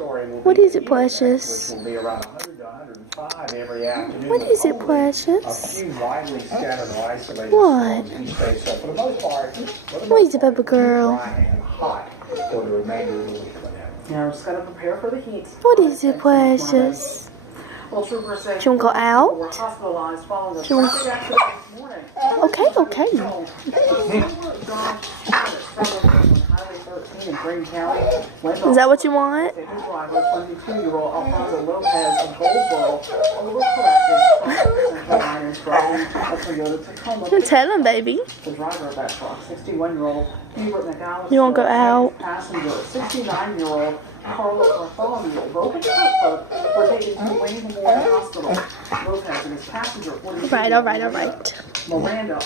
What is it, Precious? What is it, Precious? What? What is it, baby girl? Now we're just going to prepare for the heat. What is it, Precious? Well, troopers say Should we go out? were hospitalized following a Should we- traffic accident this morning. Okay, okay. Is that what you want? His driver, 22-year-old Alfonso Lopez of Goldsboro, overcorrected Central Liners driving a Toyota Tacoma. Tell him, baby. The driver of that truck, 61-year-old Hubert McAllister, You want to go out? passenger, 69-year-old Carlos Bartholomew, both at Kirkwood were taken to Wayne Memorial Hospital. Lopez and his passenger, 42-year-old All right. Miranda